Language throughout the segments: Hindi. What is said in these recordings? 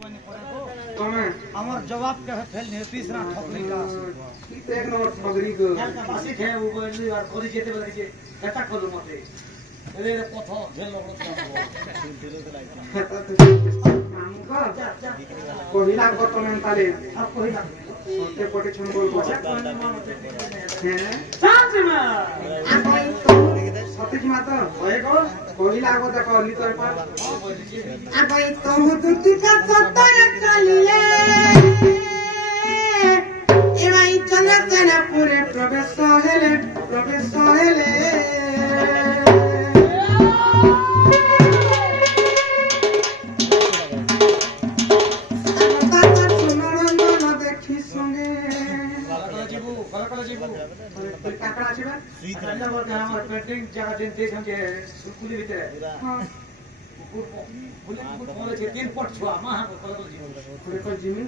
कमे আমার জবাব কে ফেল নে तीसरा ठोकने का ठीक एक नंबर ठगरी को একটা বাসি খেয়ে ও বলি আর করে যেতে বলে যে এটা করলো মতে এরে পথ ঝেল লগড় কহিলা কত মেন তালে আর কইলা ওতে পটে ছন বল হ্যাঁ সাথে মা সতীশ মাতা হয়ে গো কহিলা গো দেখো লি তোর পর আবাই তুমি দুটিকা সতরে চলিলে এবাই চন্দ্রচনা পুরে প্রবেশ হেলে কাকড়া আছে বা আল্লাহ বলতে আমার পেটিং জায়গা দিন দেশ हम के स्कूल ভিতরে হ্যাঁ বলে বলেছে তিন পট ছোয়া মা কল জীবন করে কল জিমি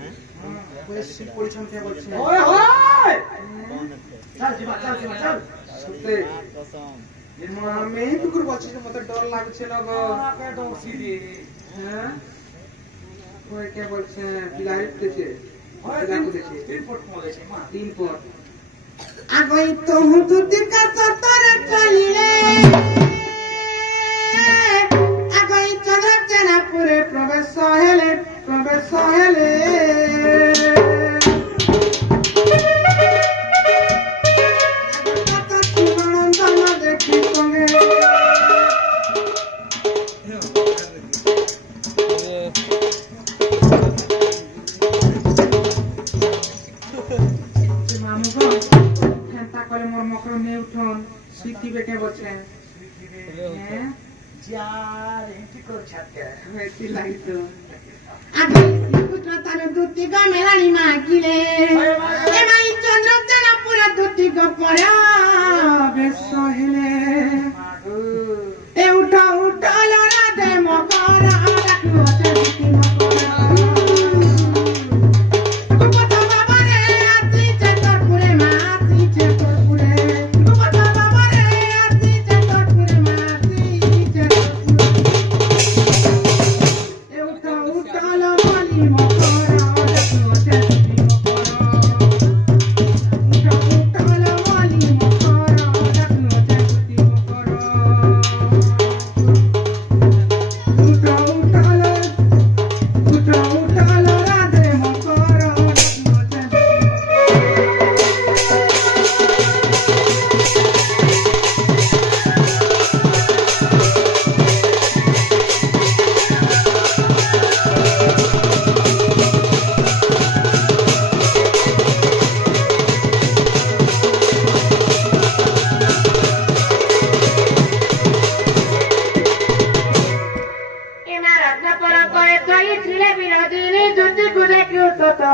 বয়সী পরিচয় কে বলছে ওই হয় চল জীবা চল সত্যি আমি টুকুর বলছি যে মতে ডর লাগছে না গো আমাকে ডরছি রে হ্যাঁ ওই কে বলছে পিলারি দেখে হয় দেখো দেখে তিন পট বলেছে মা তিন পর আবাই তুমি দুটিকা সতরে চলিলে আবাই চন্দ্রচনা পুরে প্রবেশ হেলে দেখি সঙ্গে মামু গো ফেন্তা করে মোর মকর নে উঠন সিটি বেকে বলছে হ্যাঁ যার এন্টি কর ছাড়তে হয়েছি লাগিতো আবাই পুত্র তার দুটিকা মেলানি মাগিলে এবাই চন্দ্রচনা পুরে দুটিকা পরে বেশ হেলে মাগো এ উঠো লড়া দে মকরা রাখুতে দুটি মকরা কথা বাবা রে আসি তোর পুরে মা আসি তোর পুরে কথা বাবা রে আসি তোর পুরে মা আসি তোর পুরে এ উঠো লড়ালি মকরা রাখুতে দুটি মকরা উঠো লড়ালি মকরা রাখুতে দুটি মকরা উঠালো রাধে মকর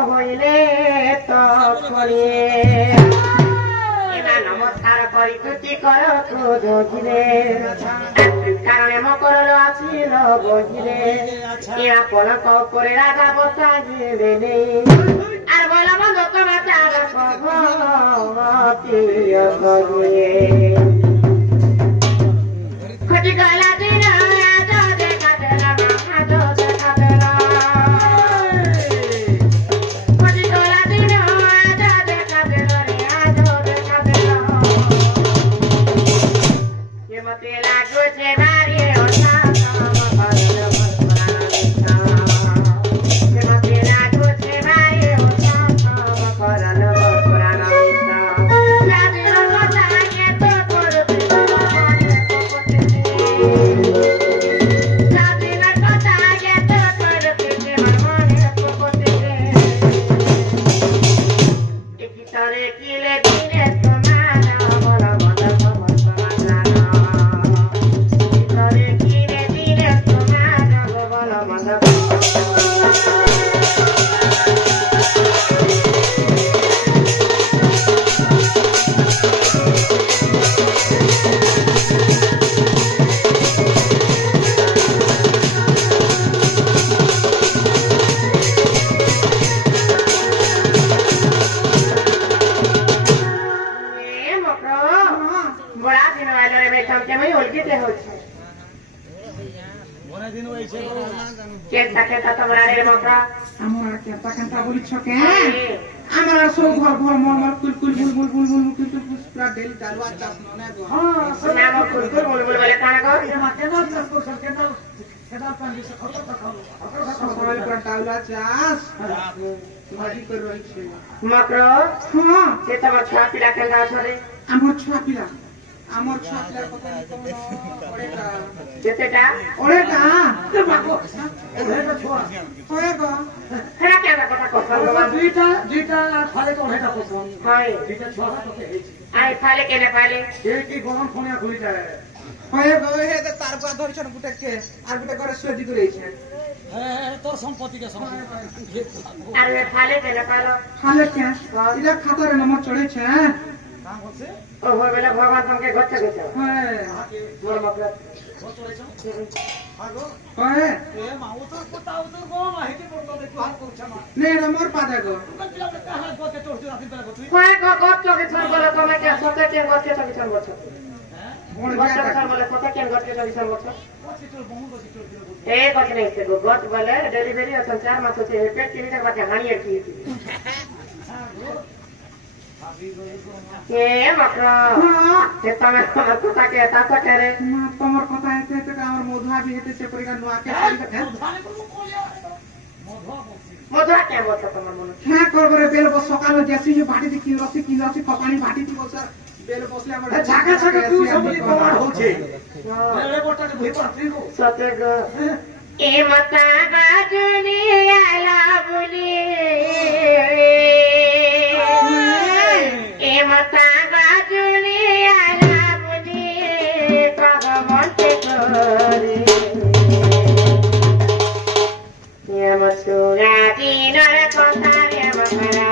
হইলে নমস্কার করি তুতি কর খোঁজিলে কারণে মকরল আসিল বহিলে ইয়া পলক করে রাজা বসাইলে নেই আর বলা বন্ধ কমা চার খটি গলা দিন দেখা দেলা দেখা দেলা দিন হয়েছে কেনটা কেনটা তোমরা রে মকরা আমার কেনটা কেনটা বলিছ কে আমার সব ঘর ঘর মর কুল কুল বুল বুল বুল বুল কুল কুল পুরা ডেলি চালু আর চাষ ননে গো না মক কুল কুল বলে বলে কানা গো কেনাল চাষ করছ কেনাল পান দিছে কত খাও সকাল পুরা ডাউলা চাষ মাটি করে রইছে মকরা হ্যাঁ সে তোমার ছুয়া পিলা কেনটা আছে আমার ছুয়া পিলা কথা নিকো ওরেটা যেতেটা ওরেটা ওহেটা ছোয়া ওরে গো হেরা কেনটা কথা কথা বাবা দুইটা ফালে তো ওহেটা পছন্দ হয় দুইটা ছোয়াটা তো হেইছি আই ফালে কেনে ফালে এই কি গরম ফোনিয়া খুলি যায় ওরে গো হে তো তার পা ধরছ গুটে কে আর গুটে করে সুদি করেছে হ্যাঁ তোর সম্পত্তিকে আর ফালে কেনে ফালো খালে কে ইলা খাতারে নম্বর চড়েছে কাম হচ্ছে ও হয় বলে ভগবান তোমাকে গচ্ছা গেছে হ্যাঁ মোর মকরা কত চলেছ আগো হ্যাঁ এ মাও তো কোথাও তো গো মাহিতি পড়তো দেখো আর করছ না নে নম্বর পা দেখো আমরা কাহার গতে চড়ছ রাতে বেলা তুই কয় গচ্চকে ছন বলে তোমাকে সতে কেন গচ্চকে ছন বলছো হ্যাঁ গচ্চকে ছন বলে সতে কেন গচ্চকে ছন বলছো কত চল বহু কত চল ए कुछ नहीं से गच बोले डिलीवरी और संचार मत सोचे पेट की तक बात हानि की ए मकरा হ্যাঁ ये तमे तो ताके ताता करे না তোমার কথা এতে তো আমার মধুয়া বি হেতে সে পরিকা নোয়াকে পারি দেখে ধানে কোন কোলিয়া মধুয়া বলছি मधुरा क्या बोलता तुम्हार मन হ্যাঁ করবরে বেল বস সকালে যাসি যে বাটি দি কি রসি কপানি বাটি দি বস বেল বসলে আমার ঝাকা ঝাকা তুই সবলি কমার হচ্ছে हां এরে বটাকে ধুই পাত্রি গো सते ग ए मता बाजुनी आला बुली ए मता बाजुनी आला बुली कब मनते करे ये मसुरा दिनर कथारे मकरा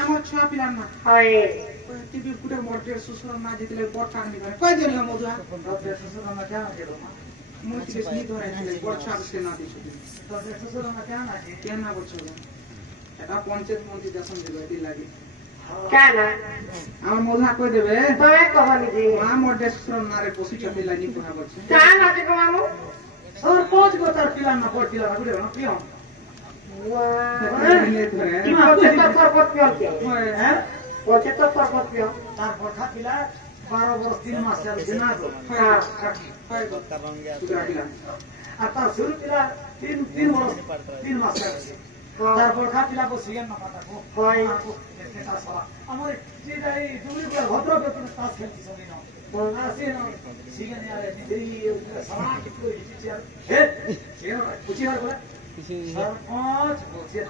আমার ছুয়া পিলার না হয় টিভি গুটে মোটর সুসুর না জিতলে বড় টাকা নিবে কই দিল মধুয়া তোর শ্বশুর না কেন গেল না মুই কি নি ধরে বড় ছাড় সে না দিছ তোর শ্বশুর না কেন আছে কেন না বলছো এটা পঞ্চায়েত মন্ত্রী দেশন দিবে দি লাগে কেন আমার মধুয়া কই দেবে তুমি কহনি জি মা মোর দেশর নারে পশি চপি লাইনি কোনা বলছে কেন আছে গো মামু सरपंच को तार पिला ना पड़ पिला ना गुडे ना पियो কি বলছে তো সরপত পিও কে हैं বলছে তো সরপত পিও तार पठा पिला 12 वर्ष 3 मास चल बिना को হ্যাঁ आ तार शुरू पिला 3 वर्ष 3 मास चल तार पठा पिला को सीएन ना पाता को হয় este ta sala amore जे जाई दुबली को भद्र के तुम तास खेलती सभी ना আসে না सीएन यार এই সমাজ को ইচিয়ার হে কেন কুচিহার বলে सरपंच बुझे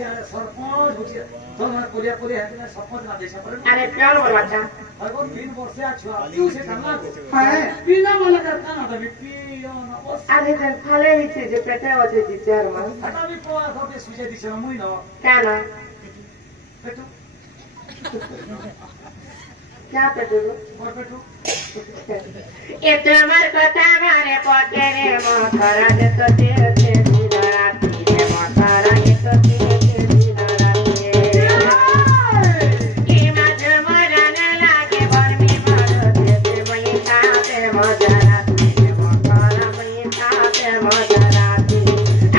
यार सरपंच बुझे তোমার কোরিয়া কোরিয়া হেলে सरपंच না দেশা পড়ে আরে কেন বল বাচ্চা আগো 3 বছর আছো তুই সে কামলা হ্যাঁ বিনা মালা কার কানা দবি পিও না ওস আরে দেখ ভালো হইছে যে পেটে আছে যে চার মাস হাটা বি পোয়া ধরে সুজে দিছে মুই না কেন পেটু क्या पेटू बरपेटू ये तुम्हार कथा मारे पटे रे मथरा दे तो ते राती रे मथरा ये तो ते राती की मज मरन लागे बरमी मर ते मई ताते मजराती रे मथरा मई ताते मजराती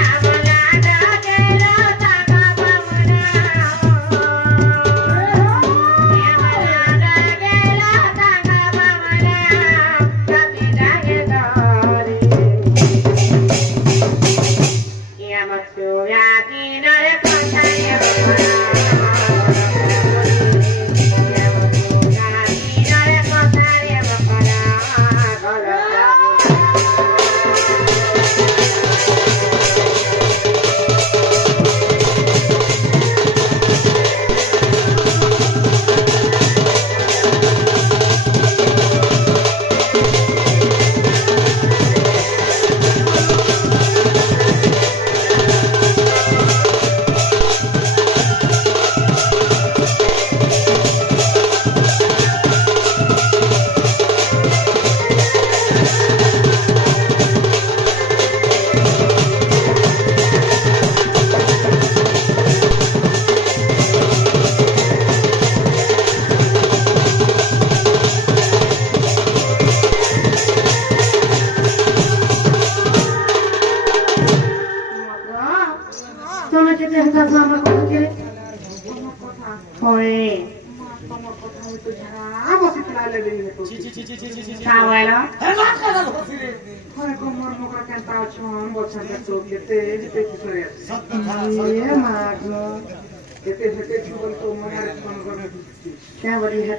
आमला डागेलो ताका बमना क्या बड़ी है